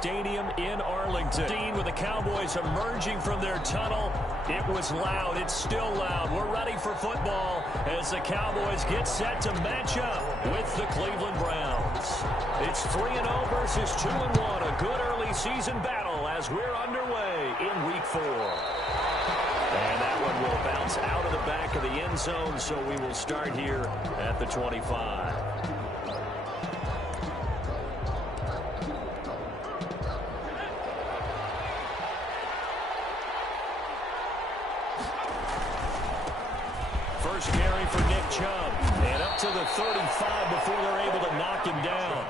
Stadium in Arlington. With the Cowboys emerging from their tunnel, it was loud. It's still loud. We're ready for football as the Cowboys get set to match up with the Cleveland Browns. It's 3-0 versus 2-1. A good early season battle as we're underway in Week 4. And that one will bounce out of the back of the end zone, so we will start here at the 25. First carry for Nick Chubb. And up to the 35 before they're able to knock him down.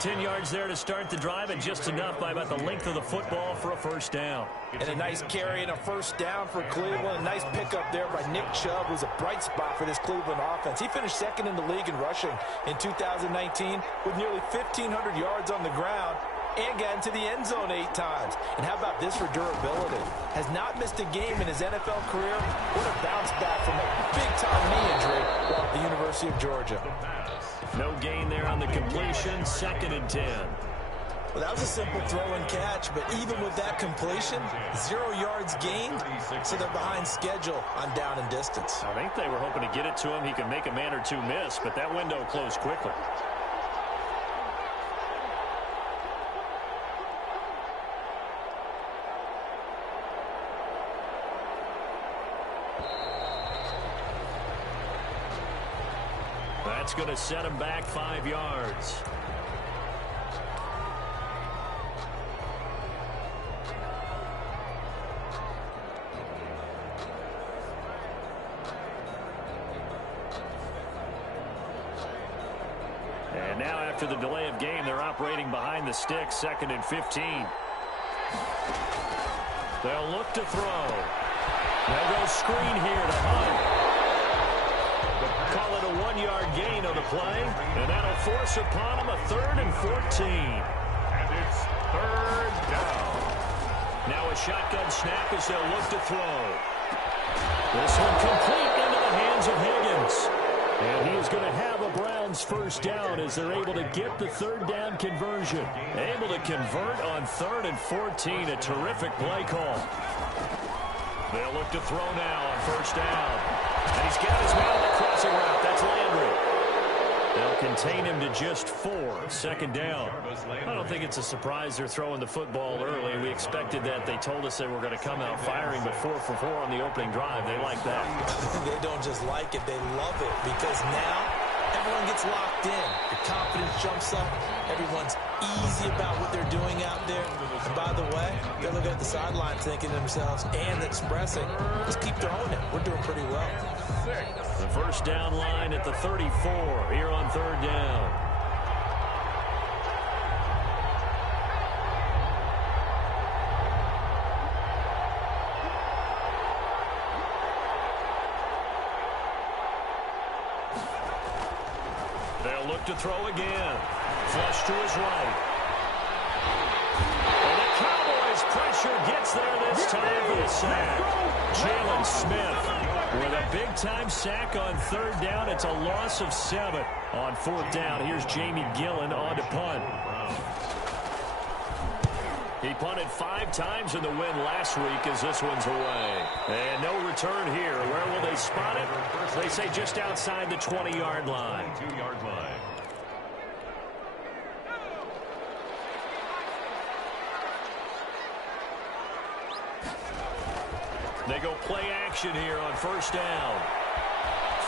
10 yards there to start the drive, and just enough by about the length of the football for a first down. And a nice carry and a first down for Cleveland. A nice pickup there by Nick Chubb, who's a bright spot for this Cleveland offense. He finished second in the league in rushing in 2019 with nearly 1,500 yards on the ground and got into the end zone 8 times. And how about this for durability? Has not missed a game in his NFL career. What a bounce back from a big-time knee injury while at the University of Georgia. No gain there on the completion, 2nd and 10. Well, that was a simple throw and catch, but even with that completion, 0 yards gained, so they're behind schedule on down and distance. I think they were hoping to get it to him. He could make a man or two miss, but that window closed quickly. That's going to set him back 5 yards. And now after the delay of game, they're operating behind the sticks, 2nd and 15. They'll look to throw. They'll go screen here to Hunt. Call it a 1-yard gain on the play, and that'll force upon him a 3rd and 14. And it's 3rd down. Now a shotgun snap as they'll look to throw. This one complete into the hands of Higgins. And he is going to have a Browns first down as they're able to get the 3rd down conversion. Able to convert on 3rd and 14. A terrific play call. They'll look to throw now on 1st down. And he's got his man on the crossing route. That's Landry. They'll contain him to just 4. 2nd down. I don't think it's a surprise they're throwing the football early. We expected that. They told us they were going to come out firing, but 4 for 4 on the opening drive. They like that. They don't just like it. They love it because now everyone gets locked in. The confidence jumps up. Everyone's easy about what they're doing out there. And by the way, they're looking at the sideline thinking to themselves and expressing, let's keep throwing it. We're doing pretty well. The first down line at the 34 here on 3rd down. They'll look to throw again. Flush to his right. And the Cowboys pressure gets there this time for the sack. Jalen Smith with a big-time sack on 3rd down. It's a loss of 7 on 4th down. Here's Jamie Gillen on to punt. He punted 5 times in the win last week as this one's away. And no return here. Where will they spot it? They say just outside the 20-yard line. 2-yard line. They go play action here on 1st down.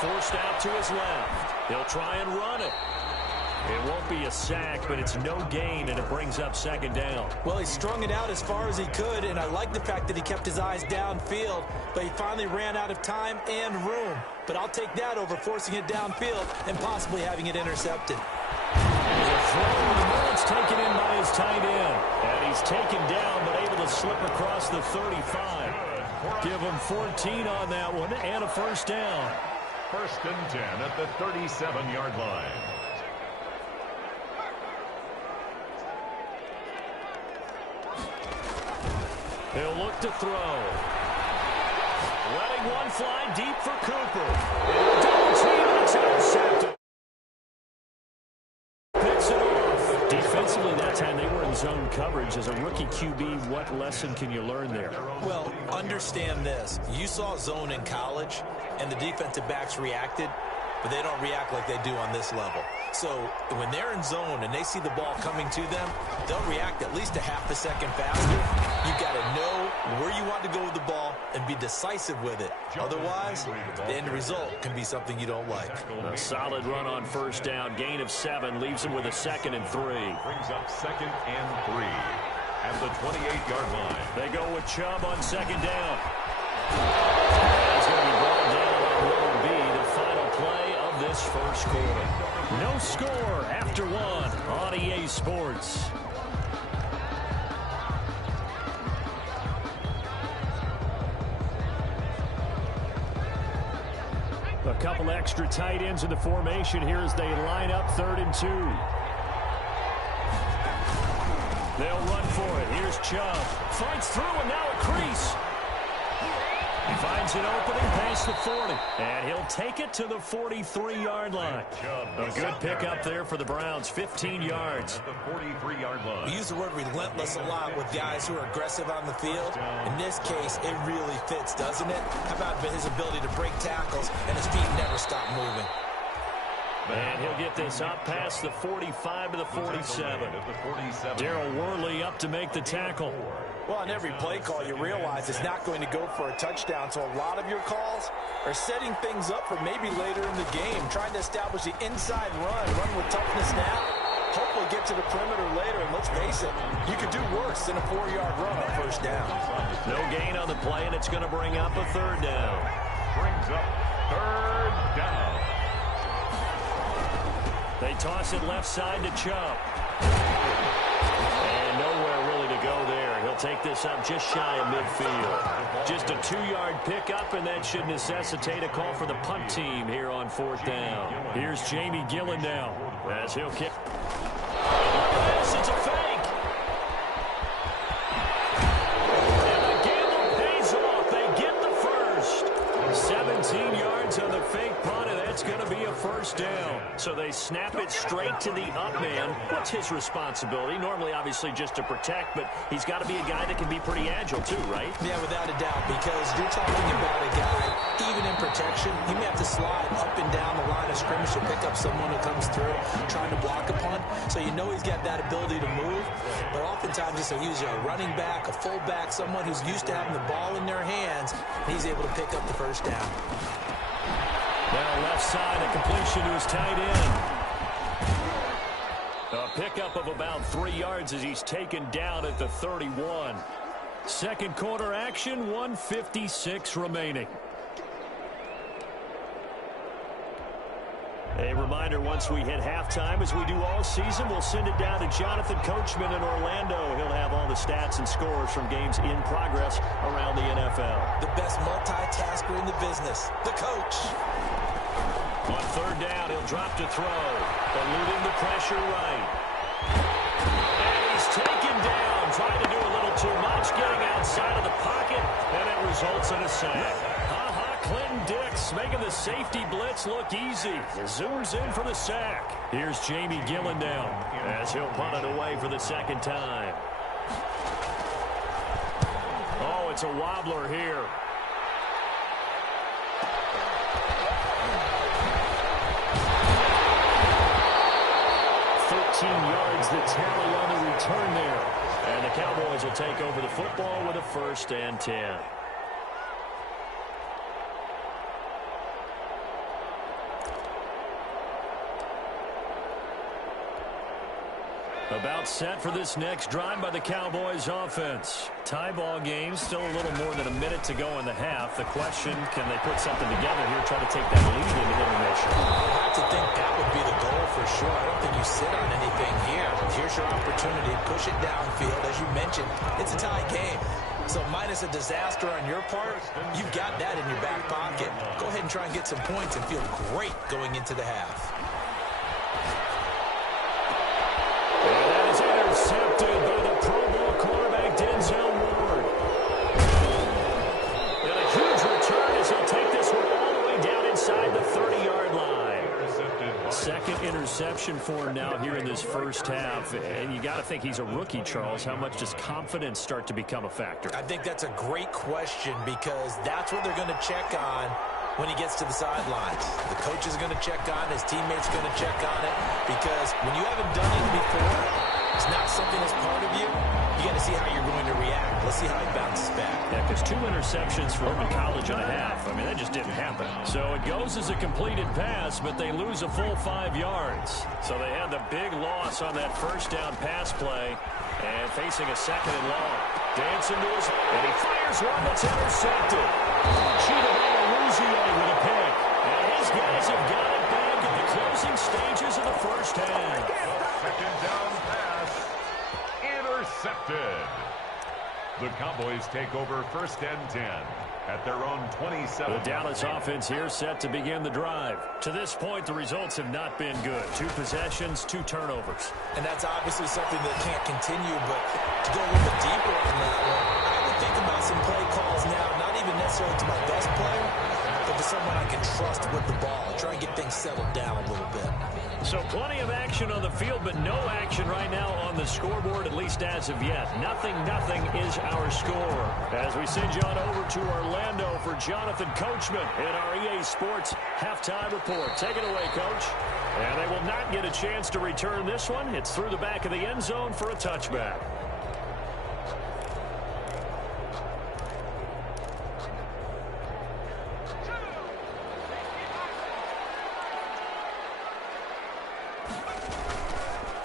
Forced out to his left. He'll try and run it. It won't be a sack, but it's no gain, and it brings up 2nd down. Well, he strung it out as far as he could, and I like the fact that he kept his eyes downfield, but he finally ran out of time and room. But I'll take that over forcing it downfield and possibly having it intercepted. There's a throw in the middle. It's taken in by his tight end. And he's taken down, but able to slip across the 35. Give him 14 on that one and a first down. 1st and 10 at the 37-yard line. He'll look to throw. Letting one fly deep for Cooper. Double team, and it's intercepted. Picks it off. Defensively that time they were in zone coverage. As a rookie QB, what lesson can you learn there? Well, understand this. You saw zone in college, and the defensive backs reacted, but they don't react like they do on this level. So when they're in zone and they see the ball coming to them, they'll react at least a half a second faster. You've got to know where you want to go with the ball and be decisive with it. Otherwise, the end result can be something you don't like. A solid run on first down. Gain of 7 leaves him with a 2nd and 3. Brings up 2nd and 3 at the 28-yard line. They go with Chubb on 2nd down. He's going to be brought down on what will be the final play of this first quarter. No score after 1 on EA Sports. A couple extra tight ends in the formation here as they line up 3rd and 2. They'll run for it. Here's Chubb. Fights through and now a crease. He finds an opening past the 40. And he'll take it to the 43-yard line. A good pickup there for the Browns. 15 yards. At the 43-yard line. We use the word relentless a lot with guys who are aggressive on the field. In this case, it really fits, doesn't it? How about his ability to break tackles and his feet never stop moving? And he'll get this up past the 45 to the 47. Darryl Worley up to make the tackle. Well, on every play call, you realize it's not going to go for a touchdown. So a lot of your calls are setting things up for maybe later in the game, trying to establish the inside run with toughness now. Hopefully get to the perimeter later, and let's face it, you could do worse than a 4-yard run on first down. No gain on the play, and it's going to bring up a 3rd down. Brings up 3rd down. They toss it left side to Chubb. And nowhere really to go there. He'll take this up just shy of midfield. Just a 2-yard pickup, and that should necessitate a call for the punt team here on 4th down. Here's Jamie Gillen now as he'll kick. Yes, it's a fake. And the gamble pays off. They get the first. 17 yards on the fake punt, and that's going to be a 1st down. So they snap it straight to the up man. What's his responsibility? Normally, obviously, just to protect, but he's got to be a guy that can be pretty agile too, right? Yeah, without a doubt, because you're talking about a guy, even in protection, he may have to slide up and down the line of scrimmage to pick up someone who comes through trying to block a punt. So you know he's got that ability to move, but oftentimes he's usually a running back, a fullback, someone who's used to having the ball in their hands, and he's able to pick up the first down. Now left side, a completion to his tight end. A pickup of about 3 yards as he's taken down at the 31. Second quarter action, 1:56 remaining. A reminder, once we hit halftime, as we do all season, we'll send it down to Jonathan Coachman in Orlando. He'll have all the stats and scores from games in progress around the NFL. The best multitasker in the business, the coach. On 3rd down, he'll drop to throw, eluding the pressure right. And he's taken down, trying to do a little too much, getting outside of the pocket, and it results in a sack. Clinton Dix making the safety blitz look easy. Zooms in for the sack. Here's Jamie Gillen down as he'll punt it away for the 2nd time. Oh, it's a wobbler here. Yards the tally on the return there. And the Cowboys will take over the football with a 1st and 10. About set for this next drive by the Cowboys offense. Tie ball game, still a little more than a minute to go in the half. The question, can they put something together here, try to take that lead into intermission? I have to think that would be the goal for sure. I don't think you sit on anything here. Here's your opportunity. Push it downfield. As you mentioned, it's a tie game. So minus a disaster on your part, you've got that in your back pocket. Go ahead and try and get some points and feel great going into the half. Intercepted by the Pro Bowl quarterback, Denzel Ward. And a huge return as he'll take this one all the way down inside the 30-yard line. Second interception position for him now here in this first half. And you got to think he's a rookie, Charles. How much does confidence start to become a factor? I think that's a great question because that's what they're going to check on when he gets to the sidelines. The coach is going to check on it. His teammates are going to check on it because when you haven't done it before, it's not something that's part of you. You got to see how you're going to react. Let's see how he bounces back. Yeah, because 2 interceptions for him in college and a half. I mean, that just didn't happen. So it goes as a completed pass, but they lose a full 5 yards. So they had the big loss on that first down pass play and facing a second and long. Dancing to his, and he fires one that's intercepted. with a pick. And his guys have got it back in the closing stages of the first half. Second down pass. Intercepted. The Cowboys take over first and 10 at their own 27. The Dallas offense here set to begin the drive. To this point, the results have not been good. 2 possessions, 2 turnovers. And that's obviously something that can't continue, but to go a little bit deeper on that one, I would think about some play calls now, not even necessarily to my best player, but to someone I can trust with the ball. Try and get things settled down a little bit. So plenty of action on the field, but no action right now on the scoreboard, at least as of yet. 0-0 is our score. As we send you on over to Orlando for Jonathan Coachman in our EA Sports Halftime Report. Take it away, Coach. And they will not get a chance to return this one. It's through the back of the end zone for a touchback.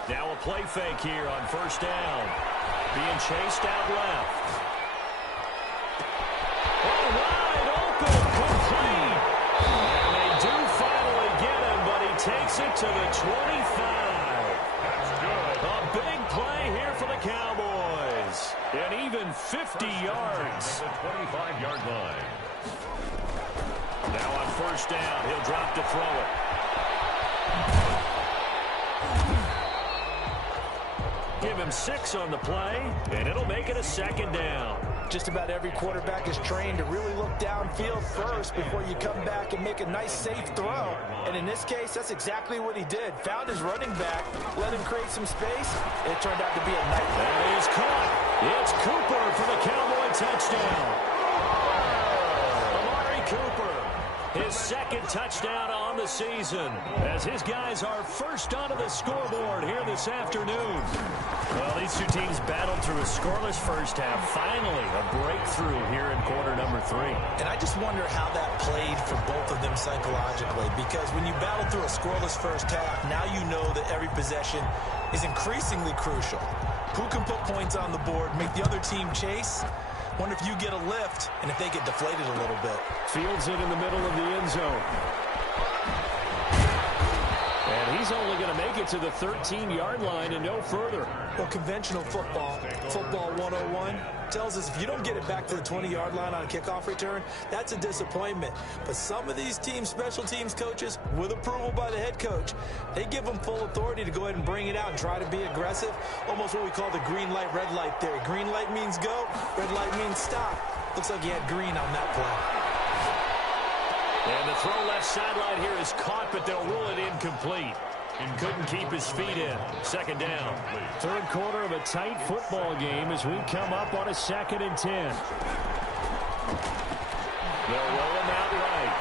Now a play fake here on first down. Being chased out left. Oh, wide open, complete. And they do finally get him, but he takes it to the 25. That's good. A big play here for the Cowboys. And even 50 yards. The 25-yard line. Now on first down, he'll drop to throw it. Give him 6 on the play, and it'll make it a second down. Just about every quarterback is trained to really look downfield first before you come back and make a nice, safe throw. And in this case, that's exactly what he did. Found his running back, let him create some space, and it turned out to be a nice. That is caught. It's Cooper for the Cowboy touchdown. Amari Cooper, his second touchdown on the season, as his guys are first onto the scoreboard here this afternoon. Well, these two teams battled through a scoreless first half. Finally, a breakthrough here in quarter number 3. And I just wonder how that played for both of them psychologically, because when you battle through a scoreless first half, now you know that every possession is increasingly crucial. Who can put points on the board, make the other team chase? Wonder if you get a lift and if they get deflated a little bit. Fields it in the middle of the end zone. And he's only going to make it to the 13-yard line and no further. Well, conventional football 101, tells us if you don't get it back to the 20-yard line on a kickoff return, that's a disappointment. But some of these teams, special teams coaches, with approval by the head coach, they give them full authority to go ahead and bring it out and try to be aggressive. Almost what we call the green light, red light theory. Green light means go, red light means stop. Looks like he had green on that play. And the throw left sideline here is caught, but they'll rule it incomplete. And couldn't keep his feet in. Second down. Third quarter of a tight football game as we come up on a 2nd and 10. They'll roll him out right.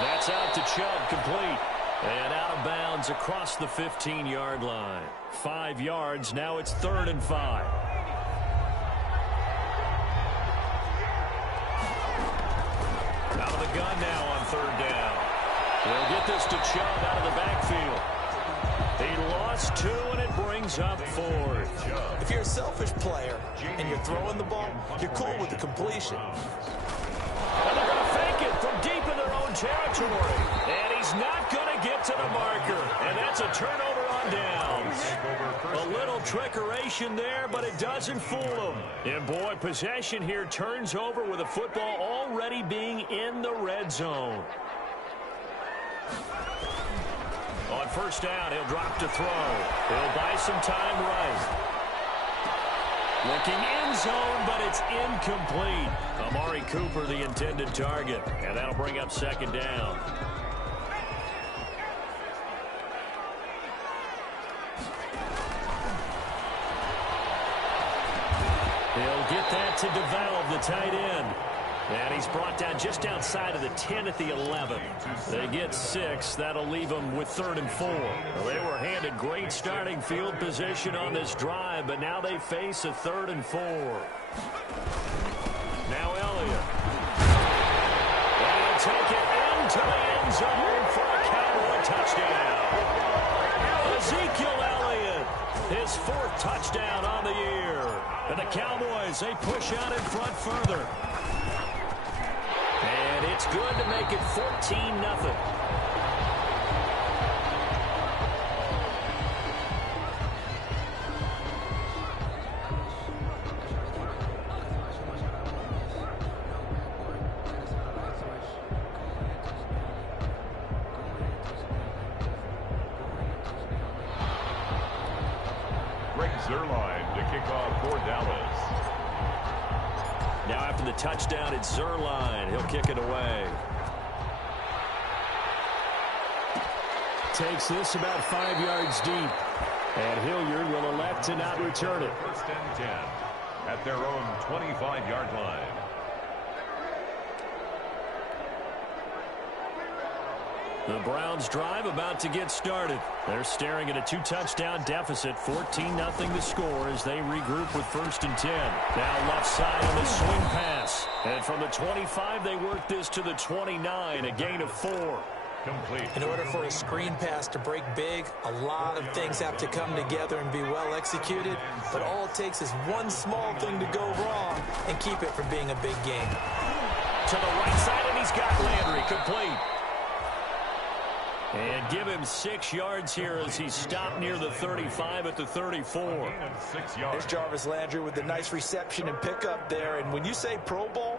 That's out to Chubb, complete. And out of bounds across the 15-yard line. 5 yards, now it's 3rd and 5. Out of the gun now on 3rd down. They'll get this to Chubb out of the backfield. He lost 2, and it brings up 4th. If you're a selfish player and you're throwing the ball, you're cool with the completion. And they're going to fake it from deep in their own territory. And he's not going to get to the marker. And that's a turnover on downs. A little trickeration there, but it doesn't fool him. And boy, possession here turns over with the football already being in the red zone. On first down, he'll drop to throw. He'll buy some time right. Looking end zone, but it's incomplete. Amari Cooper, the intended target. And that'll bring up 2nd down. He'll get that to DeValve, the tight end. And he's brought down just outside of the 10 at the 11. They get 6. That'll leave them with 3rd and 4. Well, they were handed great starting field position on this drive, but now they face a 3rd and 4. Now Elliott. And he'll take it into the end zone for a Cowboy touchdown. Ezekiel Elliott, his 4th touchdown on the year. And the Cowboys, they push out in front further. And it's good to make it 14-0. Zerline to kick off for Dallas. Now after the touchdown, it's Zerline. He'll kick it away. Takes this about 5 yards deep. And Hilliard will elect to not return it. 1st and 10 at their own 25-yard line. The Browns drive about to get started. They're staring at a 2-touchdown deficit, 14-0 to score as they regroup with 1st and 10. Now left side on the swing pass. And from the 25, they work this to the 29, a gain of 4. Complete. In order for a screen pass to break big, a lot of things have to come together and be well executed. But all it takes is one small thing to go wrong and keep it from being a big game. To the right side, and he's got Landry complete. And give him 6 yards here as he's stopped near the 35 at the 34. 6 yards. There's Jarvis Landry with the nice reception and pickup there. And when you say Pro Bowl,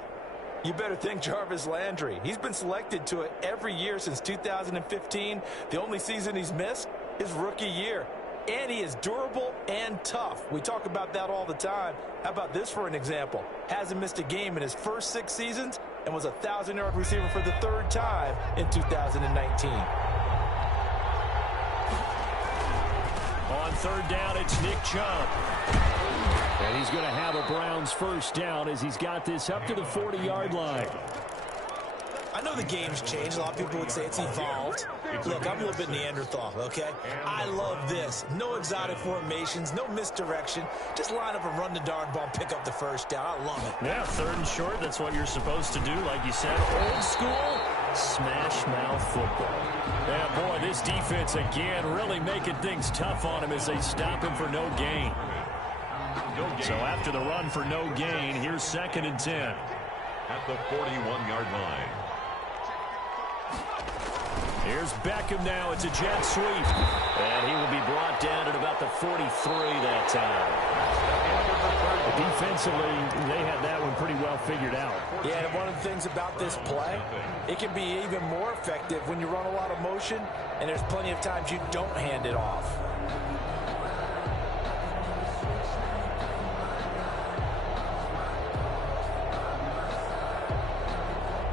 you better think Jarvis Landry. He's been selected to it every year since 2015. The only season he's missed is rookie year. And he is durable and tough. We talk about that all the time. How about this for an example? Hasn't missed a game in his first 6 seasons and was a 1,000-yard receiver for the 3rd time in 2019. On 3rd down, it's Nick Chubb. And he's going to have a Browns 1st down as he's got this up to the 40-yard line. I know the game's changed. A lot of people would say it's evolved. Look, I'm a little bit Neanderthal, okay? I love this. No exotic formations, no misdirection. Just line up and run the darn ball, pick up the 1st down. I love it. Yeah, 3rd and short, that's what you're supposed to do. Like you said, old school, smash mouth football. Yeah, boy, this defense again really making things tough on him as they stop him for no gain. So after the run for no gain, here's 2nd and 10. At the 41-yard line. Here's Beckham now. It's a jet sweep. And he will be brought down at about the 43 that time. Defensively, they had that one pretty well figured out. Yeah, and one of the things about this play, it can be even more effective when you run a lot of motion, and there's plenty of times you don't hand it off.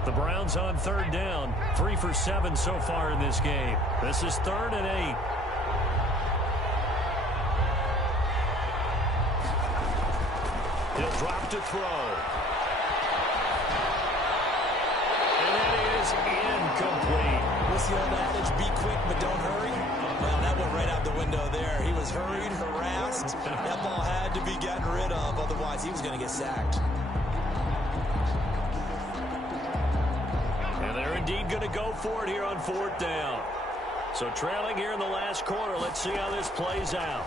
The Browns on 3rd down. 3 for 7 so far in this game. This is 3rd and 8. He'll drop to throw. And it is incomplete. What's the old adage? Be quick, but don't hurry. Well, that went right out the window there. He was hurried, harassed. That ball had to be gotten rid of. Otherwise, he was going to get sacked. Indeed going to go for it here on 4th down. So trailing here in the last quarter. Let's see how this plays out.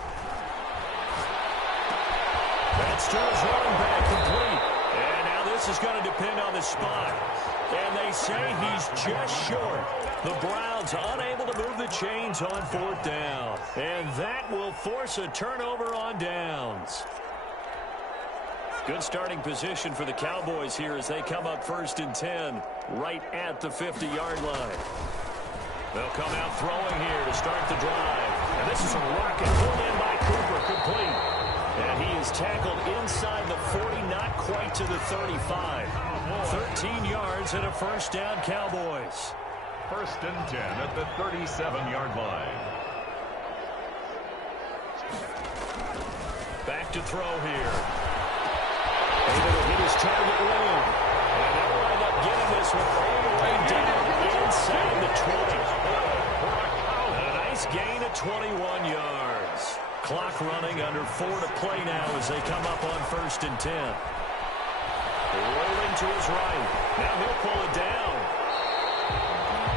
That's to his running back, complete. And now this is going to depend on the spot. And they say he's just short. The Browns unable to move the chains on 4th down. And that will force a turnover on downs. Good starting position for the Cowboys here as they come up 1st and 10 right at the 50-yard line. They'll come out throwing here to start the drive. And this is a rocket pulled in by Cooper, complete. And he is tackled inside the 40, not quite to the 35. 13 yards and a 1st down, Cowboys. 1st and 10 at the 37-yard line. Back to throw here. Able to hit his target well. And they'll wind up getting this one all the way down inside the 20. A nice gain of 21 yards. Clock running, under 4 to play now as they come up on 1st and 10. Rolling to his right. Now he'll pull it down.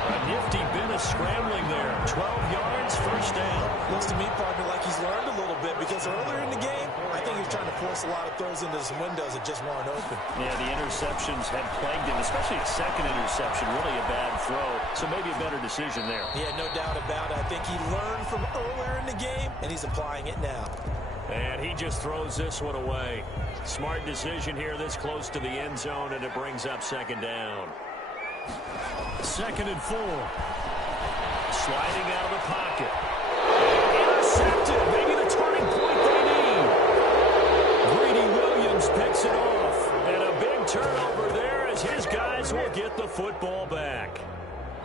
A nifty bit of scrambling there. 12 yards, 1st down. Looks to me, partner, like he's learned a little bit because earlier in the game, I think he was trying to force a lot of throws into some windows that just weren't open. Yeah, the interceptions had plagued him, especially a second interception. Really a bad throw, so maybe a better decision there. Yeah, no doubt about it. I think he learned from earlier in the game, and he's applying it now. And he just throws this one away. Smart decision here this close to the end zone, and it brings up 2nd down. 2nd and 4. Sliding out of the pocket. Intercepted. Maybe the turning point they need. Greedy Williams picks it off. And a big turnover there as his guys will get the football back.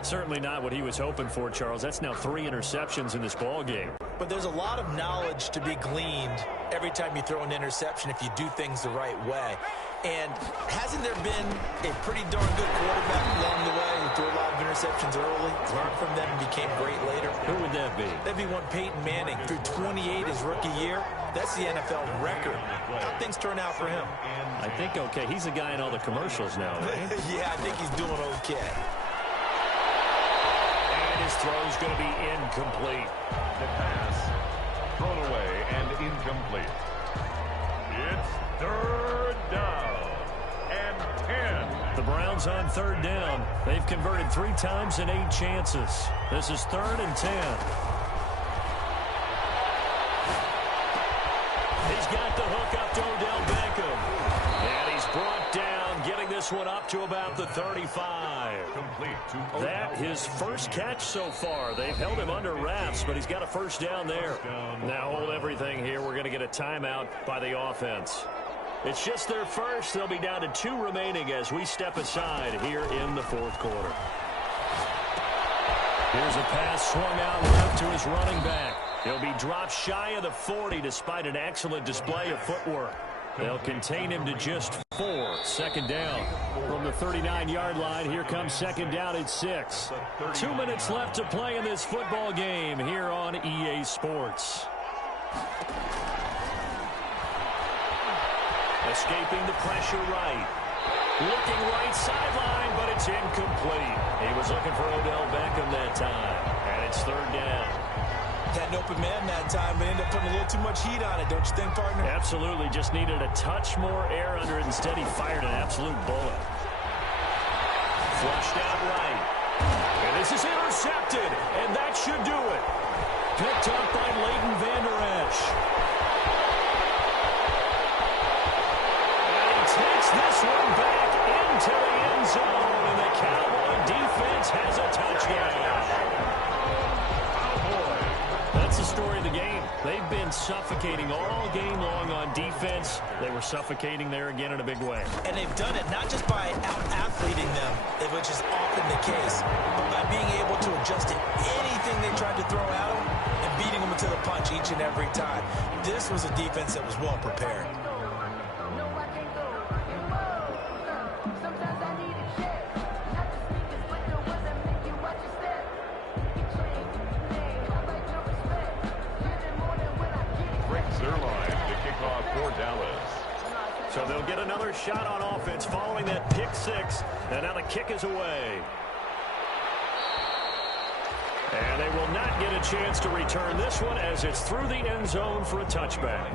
Certainly not what he was hoping for, Charles. That's now 3 interceptions in this ball game. But there's a lot of knowledge to be gleaned every time you throw an interception if you do things the right way. And hasn't there been a pretty darn good quarterback along the way who threw a lot of interceptions early, learned from them, and became great later? Who would that be? That'd be one Peyton Manning. Threw 28 his rookie year. That's the NFL record. How things turn out for him? I think okay. He's a guy in all the commercials now, right? Yeah, I think he's doing okay. And his throw's going to be incomplete. The pass thrown away and incomplete. It's 3rd down and 10. The Browns on 3rd down. They've converted 3 times in 8 chances. This is 3rd and 10. He's got the hook up to Odell Beckham. And he's brought down, getting this one up to about the 35. Complete to That his first catch so far. They've held him under wraps, but he's got a 1st down there. Now hold everything here. We're going to get a timeout by the offense. It's just their first. They'll be down to 2 remaining as we step aside here in the 4th quarter. Here's a pass swung out left to his running back. He'll be dropped shy of the 40 despite an excellent display of footwork. They'll contain him to just 4. 2nd down from the 39-yard line. Here comes 2nd down at 6. 2 minutes left to play in this football game here on EA Sports. Escaping the pressure right. Looking right sideline, but it's incomplete. He was looking for Odell Beckham that time. And it's 3rd down. Had an open man that time, but ended up putting a little too much heat on it, don't you think, partner? Absolutely. Just needed a touch more air under it. Instead, he fired an absolute bullet. Flushed out right. And this is intercepted, and that should do it. Picked up by Leighton Vander Esch. And he takes this one back into the end zone, and the Cowboy defense has a touchdown. That's the story of the game. They've been suffocating all game long on defense. They were suffocating there again in a big way. And they've done it not just by out-athleting them, which is often the case, but by being able to adjust to anything they tried to throw at them and beating them to the punch each and every time. This was a defense that was well prepared. So they'll get another shot on offense following that pick 6. And now the kick is away. And they will not get a chance to return this one as it's through the end zone for a touchback.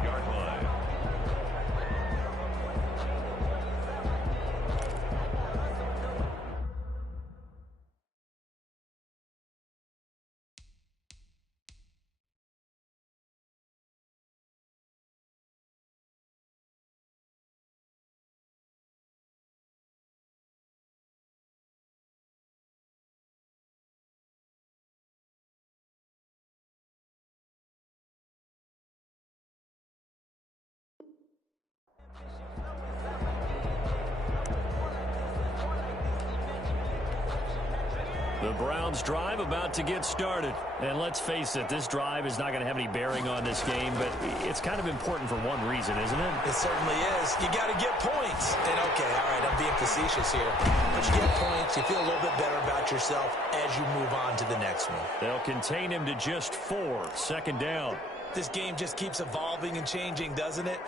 The Browns drive about to get started. And let's face it, this drive is not going to have any bearing on this game, but it's kind of important for one reason, isn't it? It certainly is. You got to get points. And okay, all right, I'm being facetious here. But you get points, you feel a little bit better about yourself as you move on to the next one. They'll contain him to just 4. Second down. This game just keeps evolving and changing, doesn't it?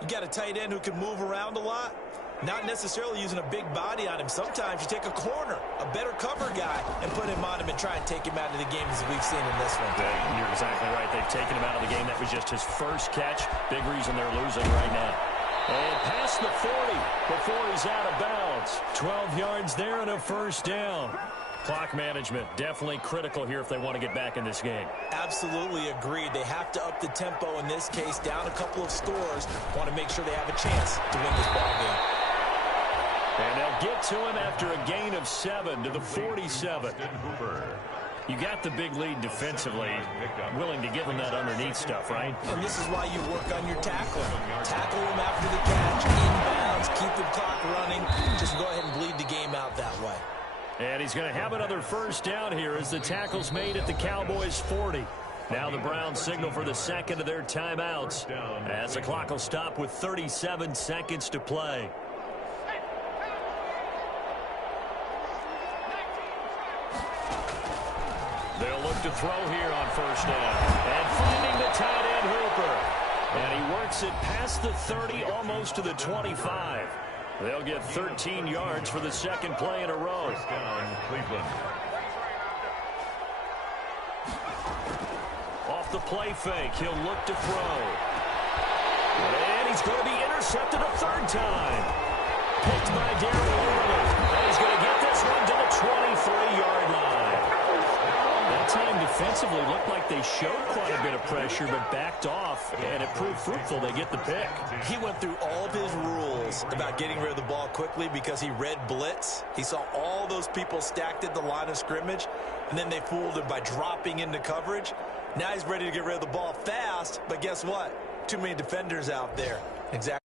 You got a tight end who can move around a lot. Not necessarily using a big body on him. Sometimes you take a corner, a better cover guy, and put him on him and try and take him out of the game as we've seen in this one. You're exactly right. They've taken him out of the game. That was just his first catch. Big reason they're losing right now. And past the 40 before he's out of bounds. 12 yards there and a first down. Clock management, definitely critical here if they want to get back in this game. Absolutely agreed. They have to up the tempo in this case, down a couple of scores. Want to make sure they have a chance to win this ball game. And they'll get to him after a gain of 7 to the 47. You got the big lead defensively, willing to give him that underneath stuff, right? And this is why you work on your tackling. Tackle him after the catch, inbounds, keep the clock running. Just go ahead and bleed the game out that way. And he's going to have another first down here as the tackle's made at the Cowboys' 40. Now the Browns signal for the second of their timeouts as the clock will stop with 37 seconds to play. They'll look to throw here on first down. And finding the tight end Hooper. And he works it past the 30, almost to the 25. They'll get 13 yards for the second play in a row. First down, Cleveland. Off the play fake, he'll look to throw. And he's going to be intercepted a third time. Picked by Darren Waller. And he's going to get this one to the 23-yard line. That time defensively looked like they showed quite a bit of pressure but backed off, and it proved fruitful. They get the pick. He went through all of his rules about getting rid of the ball quickly because he read blitz. He saw all those people stacked at the line of scrimmage, and then they fooled him by dropping into coverage. Now he's ready to get rid of the ball fast, but guess what? Too many defenders out there. Exactly.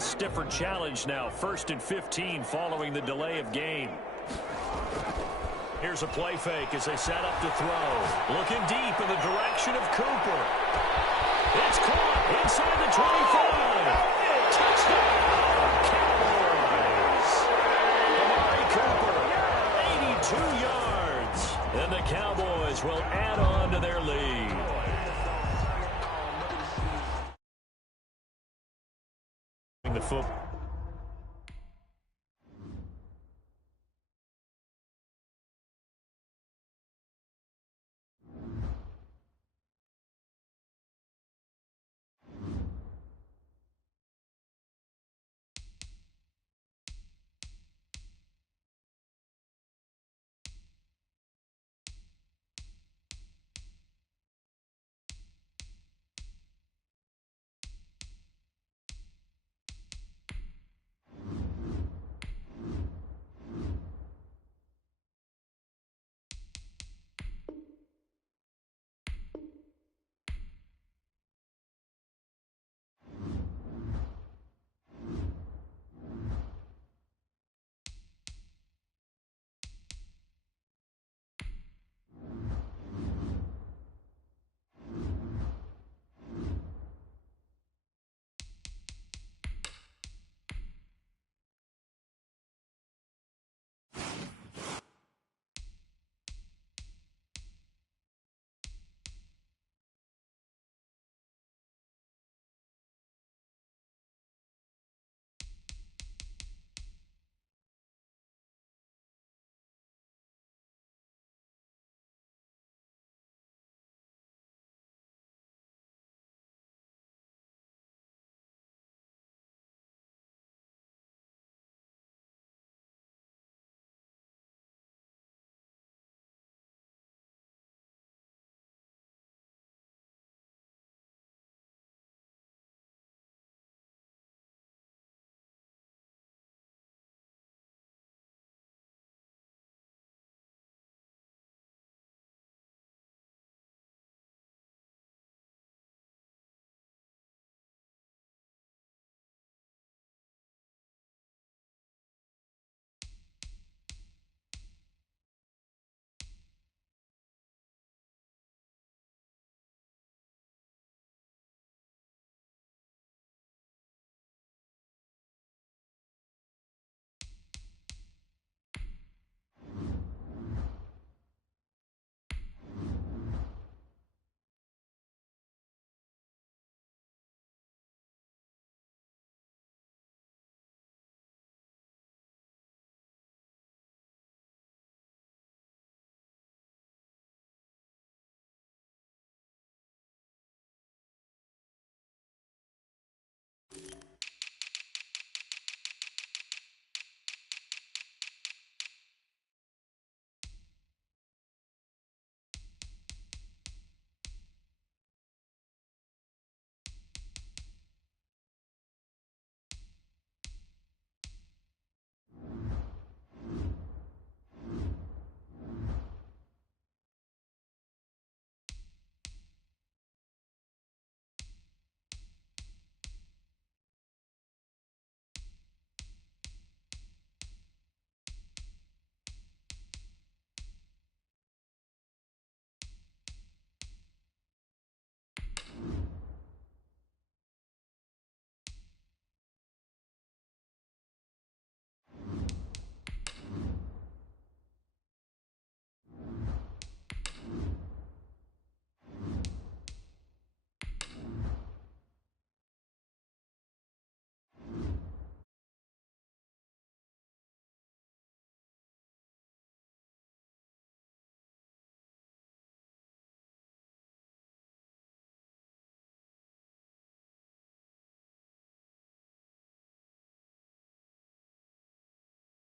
Stiffer challenge now, 1st and 15 following the delay of game. Here's a play fake as they set up to throw. Looking deep in the direction of Cooper. It's caught inside the 25. Touchdown, Cowboys. Amari Cooper, 82 yards. And the Cowboys will add on to their lead. The football.